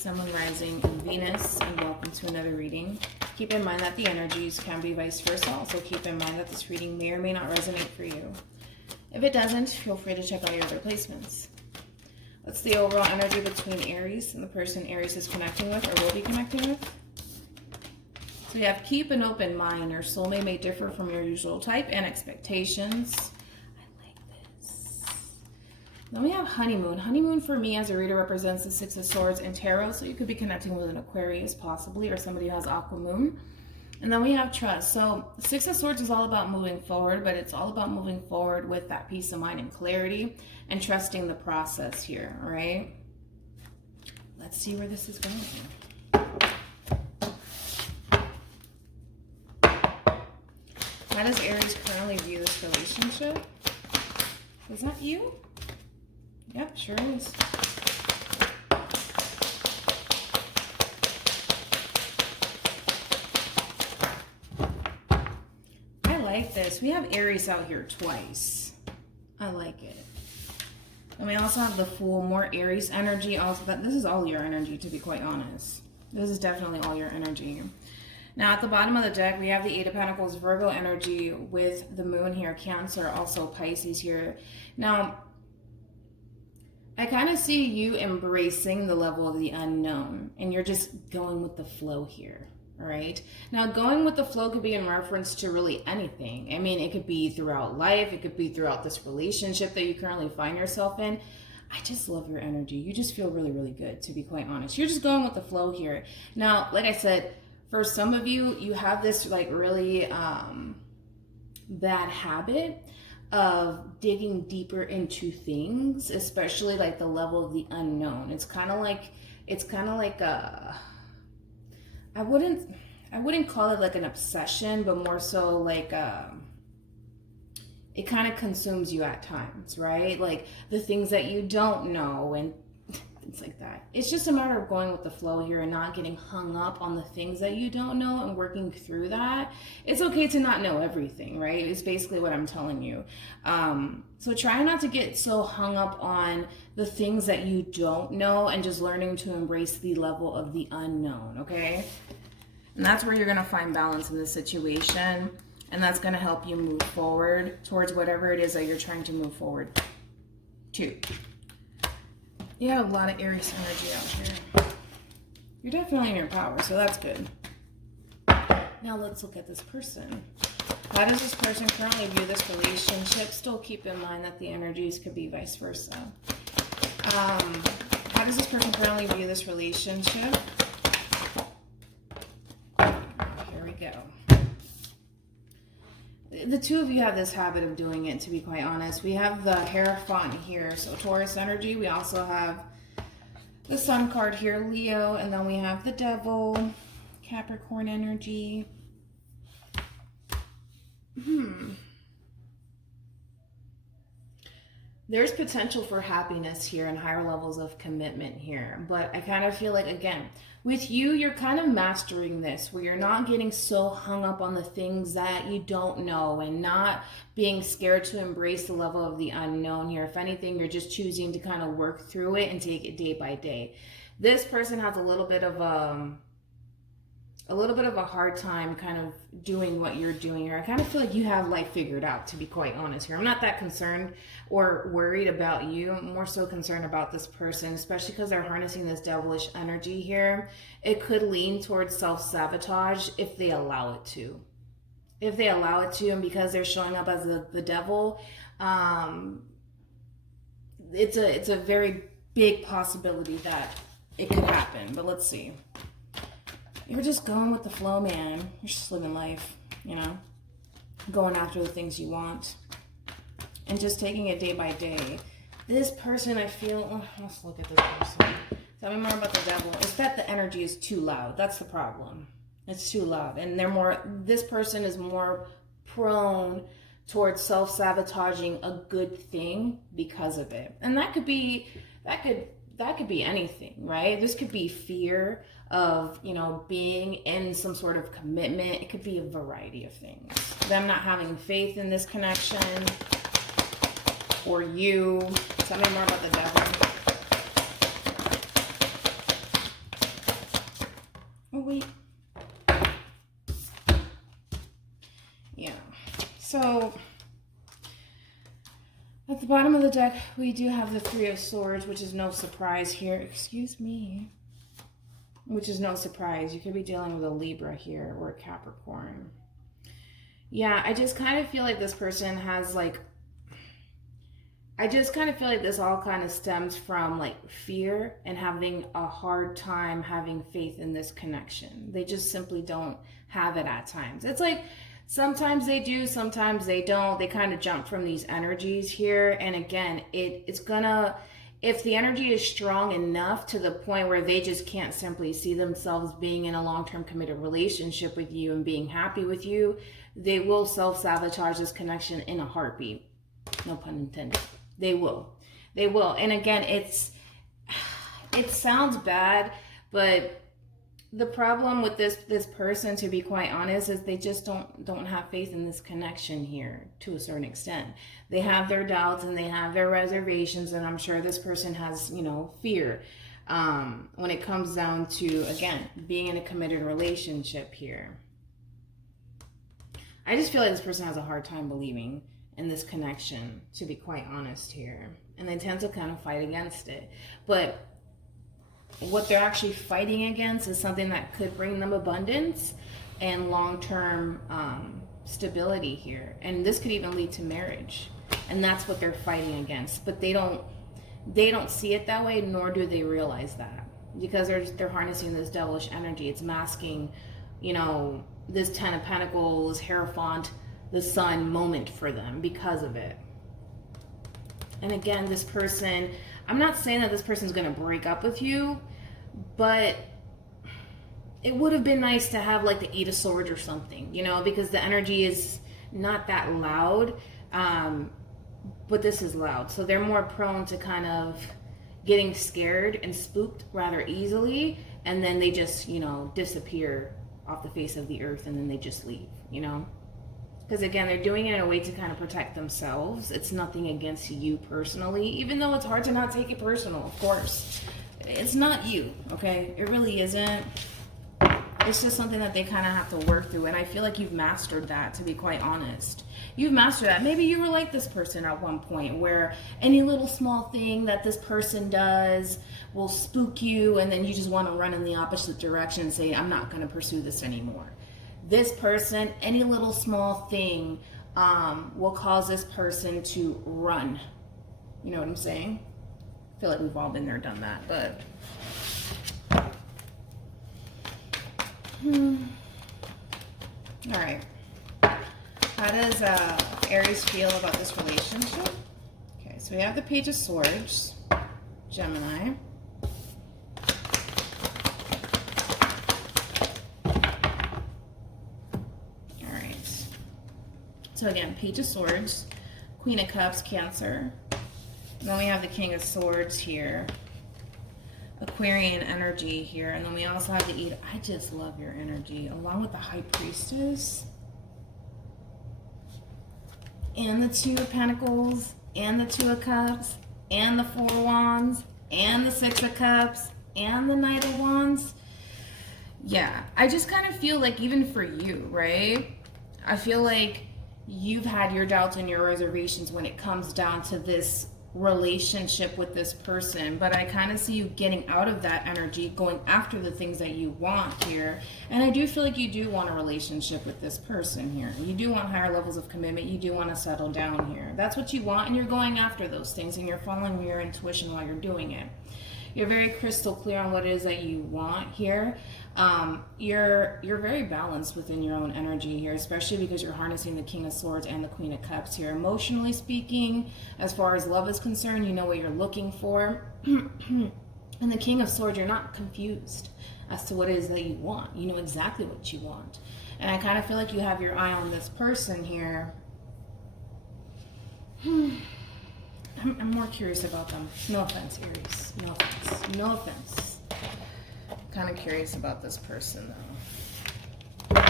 Sun, Moon, Rising, and Venus, and welcome to another reading. Keep in mind that the energies can be vice versa. Also keep in mind that this reading may or may not resonate for you. If it doesn't, feel free to check out your other placements. What's the overall energy between Aries and the person Aries is connecting with or will be connecting with? So you have keep an open mind. Your soulmate may differ from your usual type and expectations. Then we have honeymoon. Honeymoon for me as a reader represents the Six of Swords and Tarot. So you could be connecting with an Aquarius possibly, or somebody who has aqua moon. And then we have trust. So Six of Swords is all about moving forward, but it's all about moving forward with that peace of mind and clarity and trusting the process here, all right? Let's see where this is going. How does Aries currently view this relationship? Is that you? Yep, sure is. I like this. We have Aries out here twice. I like it. And we also have the Fool, more Aries energy. Also, this is all your energy, to be quite honest. This is definitely all your energy. Now, at the bottom of the deck, we have the Eight of Pentacles, Virgo energy with the Moon here, Cancer, also Pisces here. Now, I kind of see you embracing the level of the unknown, and you're just going with the flow here, all right? Now, going with the flow could be in reference to really anything. I mean, it could be throughout life. It could be throughout this relationship that you currently find yourself in. I just love your energy. You just feel really, really good, to be quite honest. You're just going with the flow here. Now, like I said, for some of you, you have this like really bad habit of digging deeper into things, especially like the level of the unknown. It's kind of like I wouldn't call it like an obsession, but more so like it kind of consumes you at times, right? Like the things that you don't know and things like that. It's just a matter of going with the flow here and not getting hung up on the things that you don't know and working through that. It's okay to not know everything, right? It's basically what I'm telling you. So try not to get so hung up on the things that you don't know and just learning to embrace the level of the unknown, okay? And that's where you're going to find balance in this situation. And that's going to help you move forward towards whatever it is that you're trying to move forward to. You have a lot of Aries energy out here. You're definitely in your power, so that's good. Now let's look at this person. How does this person currently view this relationship? Still keep in mind that the energies could be vice versa. How does this person currently view this relationship? Here we go. The two of you have this habit of doing it, to be quite honest. We have the Hierophant here, so Taurus energy. We also have the Sun card here, Leo, and then we have the Devil, Capricorn energy. There's potential for happiness here and higher levels of commitment here, but I kind of feel like, again, with you, you're kind of mastering this, where you're not getting so hung up on the things that you don't know and not being scared to embrace the level of the unknown here. If anything, you're just choosing to kind of work through it and take it day by day. This person has a little bit of a hard time kind of doing what you're doing here. I kind of feel like you have life figured out, to be quite honest here. I'm not that concerned or worried about you. I'm more so concerned about this person, especially because they're harnessing this devilish energy here. It could lean towards self-sabotage if they allow it to. If they allow it to, and because they're showing up as the devil, it's a very big possibility that it could happen. But let's see. You're just going with the flow, man. You're just living life, you know, going after the things you want and just taking it day by day. This person, I feel, let's look at this person. Tell me more about the Devil. It's that the energy is too loud. That's the problem. It's too loud. And this person is more prone towards self-sabotaging a good thing because of it. And that could be anything, right? This could be fear of, you know, being in some sort of commitment. It could be a variety of things. Them not having faith in this connection, or you. Tell me more about the Devil. Oh, wait. Yeah. So, at the bottom of the deck, we do have the Three of Swords, which is no surprise here. Excuse me. Which is no surprise. You could be dealing with a Libra here or a Capricorn. Yeah, I just kind of feel like this person has like... I just kind of feel like this all kind of stems from like fear and having a hard time having faith in this connection. They just simply don't have it at times. It's like sometimes they do, sometimes they don't. They kind of jump from these energies here. And again, it's gonna, if the energy is strong enough to the point where they just can't simply see themselves being in a long-term committed relationship with you and being happy with you, they will self-sabotage this connection in a heartbeat. No pun intended. They will. They will. And again, it sounds bad, but the problem with this person, to be quite honest, is they just don't have faith in this connection here to a certain extent. They have their doubts and they have their reservations, and I'm sure this person has, you know, fear when it comes down to, again, being in a committed relationship here. I just feel like this person has a hard time believing in this connection, to be quite honest here. And they tend to kind of fight against it. But what they're actually fighting against is something that could bring them abundance and long-term stability here. And this could even lead to marriage. And that's what they're fighting against. But they don't see it that way, nor do they realize that. Because they're harnessing this devilish energy. It's masking, you know, this Ten of Pentacles, Hierophant, the Sun moment for them because of it. And again, this person, I'm not saying that this person's going to break up with you, but it would have been nice to have like the Eight of Swords or something, you know, because the energy is not that loud, but this is loud. So they're more prone to kind of getting scared and spooked rather easily, and then they just, you know, disappear off the face of the earth, and then they just leave, you know. Because again, they're doing it in a way to kind of protect themselves. It's nothing against you personally, even though it's hard to not take it personal, of course. It's not you, okay? It really isn't. It's just something that they kind of have to work through. And I feel like you've mastered that, to be quite honest. You've mastered that. Maybe you were like this person at one point, where any little small thing that this person does will spook you, and then you just want to run in the opposite direction and say, I'm not going to pursue this anymore. This person, any little small thing will cause this person to run. You know what I'm saying? I feel like we've all been there, done that, but... All right. How does Aries feel about this relationship? Okay, so we have the Page of Swords, Gemini. So again, Page of Swords, Queen of Cups, Cancer. And then we have the King of Swords here. Aquarian energy here. And then we also have the I just love your energy. Along with the High Priestess. And the Two of Pentacles. And the Two of Cups. And the Four of Wands. And the Six of Cups. And the Knight of Wands. Yeah, I just kind of feel like even for you, right? I feel like you've had your doubts and your reservations when it comes down to this relationship with this person, but I kind of see you getting out of that energy, going after the things that you want here. And I do feel like you do want a relationship with this person here. You do want higher levels of commitment. You do want to settle down here. That's what you want, and you're going after those things, and you're following your intuition while you're doing it. You're very crystal clear on what it is that you want here. You're very balanced within your own energy here, especially because you're harnessing the King of Swords and the Queen of Cups here. Emotionally speaking, as far as love is concerned, you know what you're looking for. And the King of Swords, you're not confused as to what it is that you want. You know exactly what you want. And I kind of feel like you have your eye on this person here. I'm more curious about them. No offense, Aries. No offense. No offense. Kind of curious about this person, though.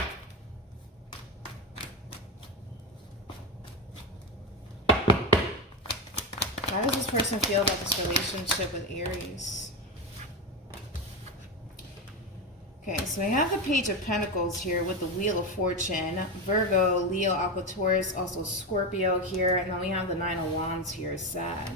How does this person feel about this relationship with Aries? Okay, Okay, so I have the Page of Pentacles here with the Wheel of Fortune, Virgo, Leo, Aqua, Taurus, also Scorpio here, and then we have the Nine of Wands here, Sag.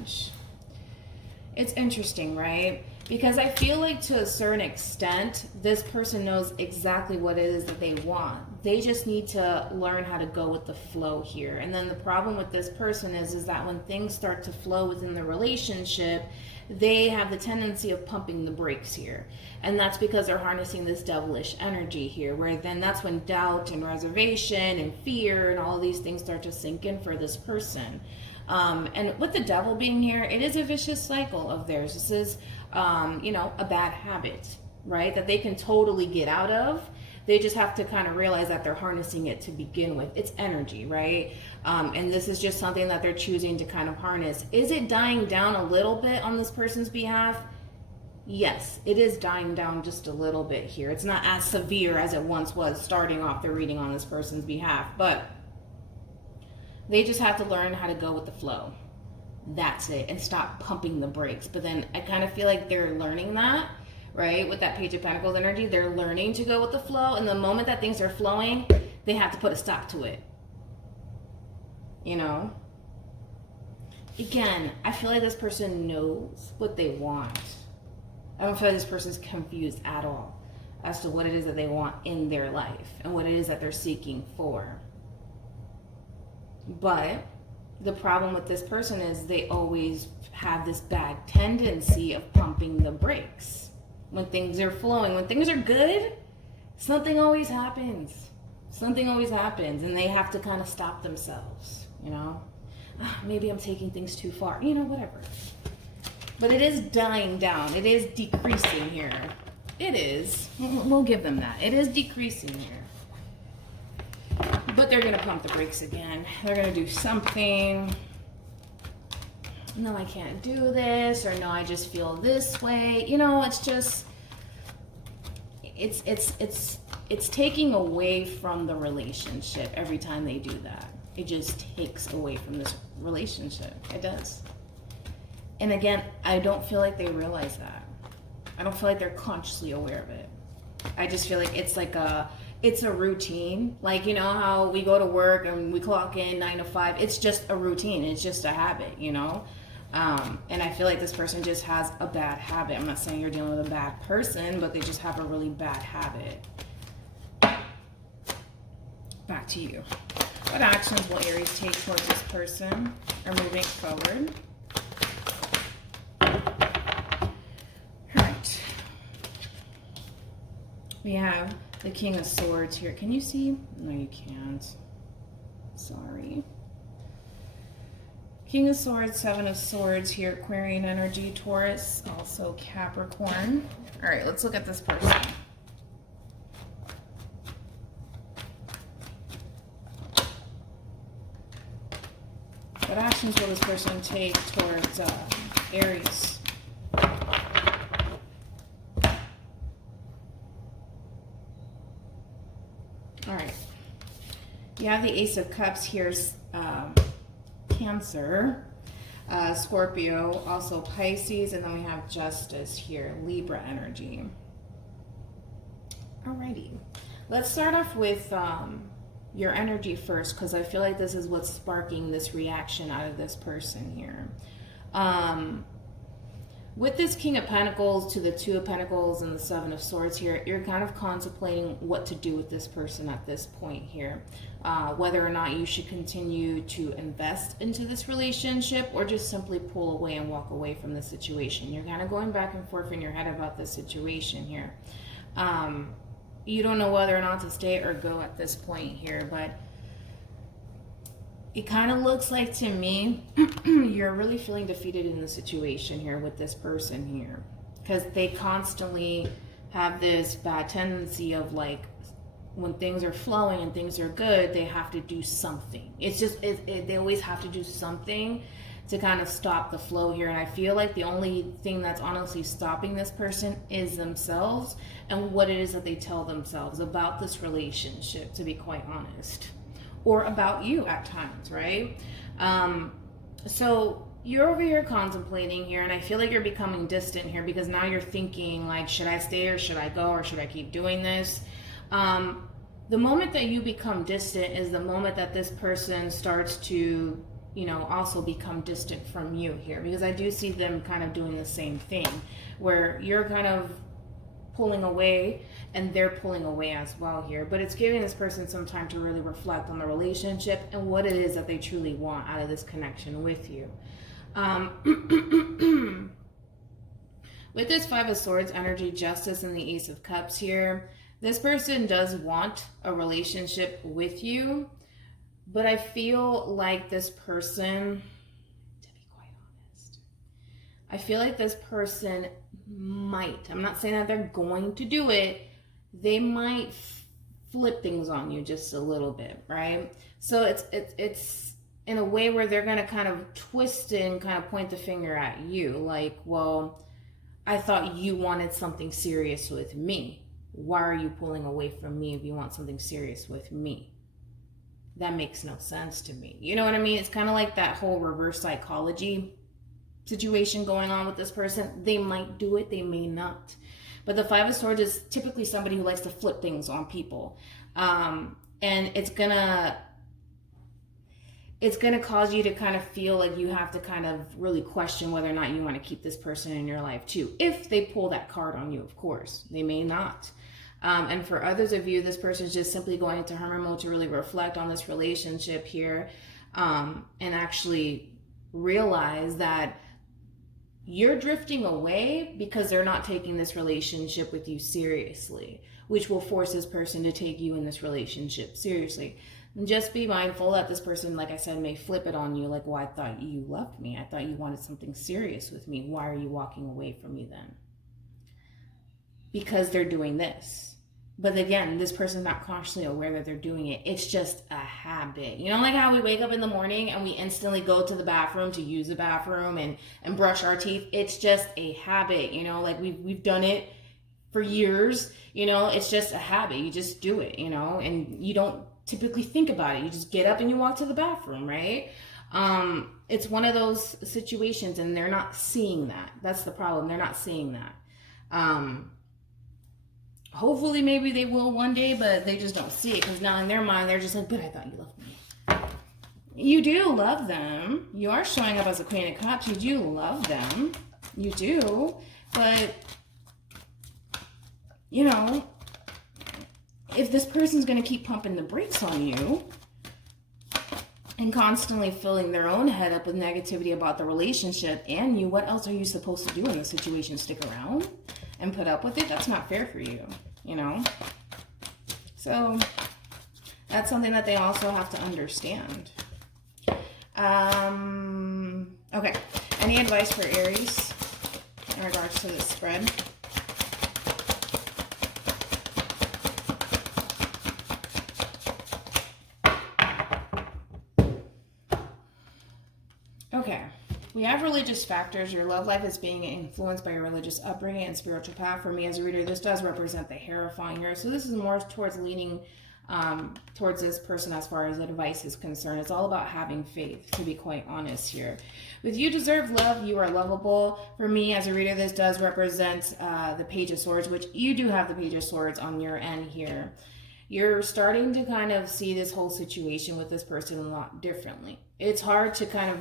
It's interesting, right? Because I feel like to a certain extent, this person knows exactly what it is that they want. They just need to learn how to go with the flow here. And then the problem with this person is that when things start to flow within the relationship, they have the tendency of pumping the brakes here. And that's because they're harnessing this devilish energy here, where then that's when doubt and reservation and fear and all these things start to sink in for this person. And with the devil being here, it is a vicious cycle of theirs. This is, a bad habit, right? That they can totally get out of. They just have to kind of realize that they're harnessing it to begin with. It's energy, right? And this is just something that they're choosing to kind of harness. Is it dying down a little bit on this person's behalf? Yes, it is dying down just a little bit here. It's not as severe as it once was starting off the reading on this person's behalf, but they just have to learn how to go with the flow. That's it. And stop pumping the brakes. But then I kind of feel like they're learning that, right? With that Page of Pentacles energy, they're learning to go with the flow. And the moment that things are flowing, they have to put a stop to it. You know? Again, I feel like this person knows what they want. I don't feel like this person's confused at all as to what it is that they want in their life and what it is that they're seeking for. But the problem with this person is they always have this bad tendency of pumping the brakes. When things are flowing, when things are good, something always happens. Something always happens, and they have to kind of stop themselves, you know? Maybe I'm taking things too far, whatever. But it is dying down. It is decreasing here. It is. We'll give them that. It is decreasing here. But they're going to pump the brakes again. They're going to do something. No, I can't do this. Or no, I just feel this way. It's just, it's taking away from the relationship every time they do that. It just takes away from this relationship. It does. And again, I don't feel like they realize that. I don't feel like they're consciously aware of it. I just feel like it's a routine. Like, how we go to work and we clock in 9 to 5. It's just a routine. It's just a habit, And I feel like this person just has a bad habit. I'm not saying you're dealing with a bad person, but they just have a really bad habit. Back to you. What actions will Aries take towards this person or moving forward? Alright. We have the King of Swords here. Can you see? No, you can't. Sorry. King of Swords, Seven of Swords here, Aquarian energy, Taurus, also Capricorn. All right, let's look at this person. What actions will this person take towards Aries? All right. You have the Ace of Cups here, Cancer, Scorpio, also Pisces, and then we have Justice here, Libra energy. Alrighty. Let's start off with your energy first, because I feel like this is what's sparking this reaction out of this person here. With this King of Pentacles to the Two of Pentacles and the Seven of Swords here, you're kind of contemplating what to do with this person at this point here. Whether or not you should continue to invest into this relationship or just simply pull away and walk away from the situation. You're kind of going back and forth in your head about this situation here. You don't know whether or not to stay or go at this point here, but it kind of looks like to me you're really feeling defeated in the situation here with this person here, because they constantly have this bad tendency of, like, when things are flowing and things are good, they have to do something. It's just they always have to do something to kind of stop the flow here. And I feel like the only thing that's honestly stopping this person is themselves and what it is that they tell themselves about this relationship, to be quite honest. Or about you at times, right? So You're over here contemplating here, and I feel like you're becoming distant here because now you're thinking like, should I stay or should I go or should I keep doing this? The moment that you become distant is the moment that this person starts to, you know, also become distant from you here, because I do see them kind of doing the same thing where you're kind of pulling away and they're pulling away as well here. But it's giving this person some time to really reflect on the relationship and what it is that they truly want out of this connection with you. With this Five of Swords energy, Justice, and the Ace of Cups here, this person does want a relationship with you, but I feel like this person, to be quite honest, I feel like this person might, I'm not saying that they're going to do it, they might flip things on you just a little bit, right? So it's in a way where they're going to kind of twist it and kind of point the finger at you. Like, well, I thought you wanted something serious with me. Why are you pulling away from me if you want something serious with me? That makes no sense to me. You know what I mean? It's kind of like that whole reverse psychology situation going on with this person. They might do it, they may not. But the Five of Swords is typically somebody who likes to flip things on people. And it's gonna cause you to kind of feel like you have to kind of really question whether or not you want to keep this person in your life too. If they pull that card on you, of course. They may not. And for others of you, this person is just simply going into hermit mode to really reflect on this relationship here, and actually realize that you're drifting away because they're not taking this relationship with you seriously, which will force this person to take you in this relationship seriously. And just be mindful that this person, like I said, may flip it on you like, well, I thought you loved me. I thought you wanted something serious with me. Why are you walking away from me then? Because they're doing this. But again, this person's not consciously aware that they're doing it. It's just a habit. You know, like how we wake up in the morning and we instantly go to the bathroom to use the bathroom and brush our teeth. It's just a habit, you know, like we've done it for years, you know, it's just a habit. You just do it, you know, and you don't typically think about it. You just get up and you walk to the bathroom, right? It's one of those situations and they're not seeing that. That's the problem. They're not seeing that. Hopefully maybe they will one day, but they just don't see it because now in their mind, they're just like, but I thought you loved me. You do love them. You are showing up as a Queen of Cups. You do love them. You do. But, you know, if this person's going to keep pumping the brakes on you and constantly filling their own head up with negativity about the relationship and you, what else are you supposed to do in the situation? Stick around and put up with it? That's not fair for you, you know? So that's something that they also have to understand. Okay. Any advice for Aries in regards to this spread? Okay. We have religious factors. Your love life is being influenced by your religious upbringing and spiritual path. For me as a reader, this does represent the Hierophant here. So this is more towards leaning towards this person as far as advice is concerned. It's all about having faith, to be quite honest here. With you deserve love, you are lovable. For me as a reader, this does represent the Page of Swords, which you do have the Page of Swords on your end here. You're starting to kind of see this whole situation with this person a lot differently. It's hard to kind of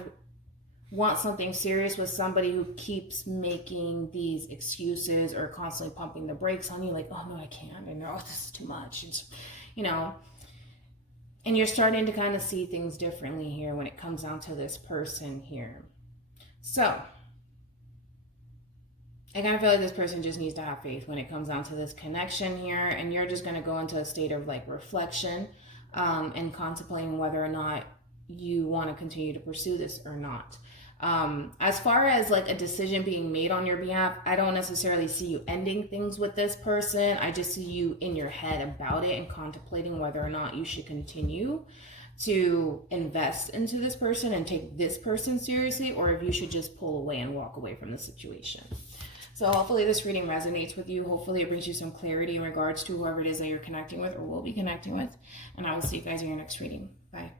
want something serious with somebody who keeps making these excuses or constantly pumping the brakes on you, like, oh no, I can't, and oh, this is too much. It's, you know, and you're starting to kind of see things differently here when it comes down to this person here. So I kind of feel like this person just needs to have faith when it comes down to this connection here, and you're just going to go into a state of like reflection and contemplating whether or not you want to continue to pursue this or not. As far as like a decision being made on your behalf, I don't necessarily see you ending things with this person. I just see you in your head about it and contemplating whether or not you should continue to invest into this person and take this person seriously, or if you should just pull away and walk away from the situation. So hopefully this reading resonates with you. Hopefully it brings you some clarity in regards to whoever it is that you're connecting with or will be connecting with. And I will see you guys in your next reading. Bye.